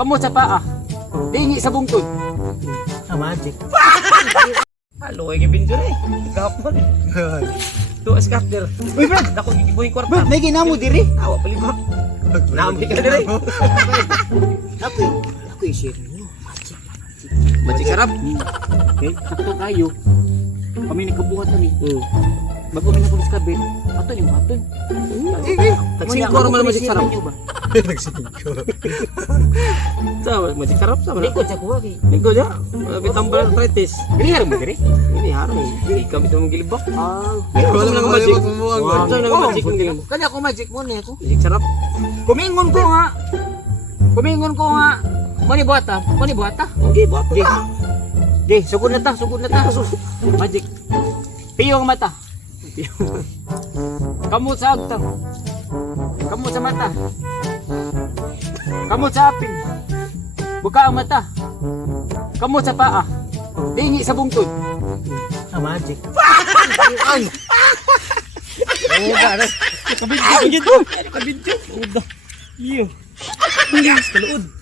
Kamot sa paa. Dingi sa bungtod. Magic. Halo, ay gibinjo eh. Gahapon. Tuwa scatter. Uy, Brad! Dako gigibuhi kwarta. Brad, may ginamo diri. Awa palibot. Naamay ka dire. Ako isip. Magic sarap. Okay, sakto kayo. Kami nagkabuhat kami. Bago kami nakuliskabit, ato yung baton. Tagsingko naman magic sarap. Sa magic sarap sa mana. Likod sa kuha kay. Linggo ja. Bitambal arthritis. Ginihar mo dire? Ini harang. Di kami tong gilibak. Wala lang mo magic. magic. Sa lang magic ng gilibak. Kanya ako magic mo niya ako. Magic sarap. Kumingon ko nga. Kumingon ko nga. Mani buhata, mani buhata. Okay, ba? Di, sugod na ta, sugod na ta. Magic. Piyo ang mata. Kamot sa agtang. Kamot sa mata. Kamot sa aping. Buka ang mata. Kamot sa paa. Dingi sa bungtod. Magic. Kabidyo. Kabidyo. Iyo. Bilis, kaluod.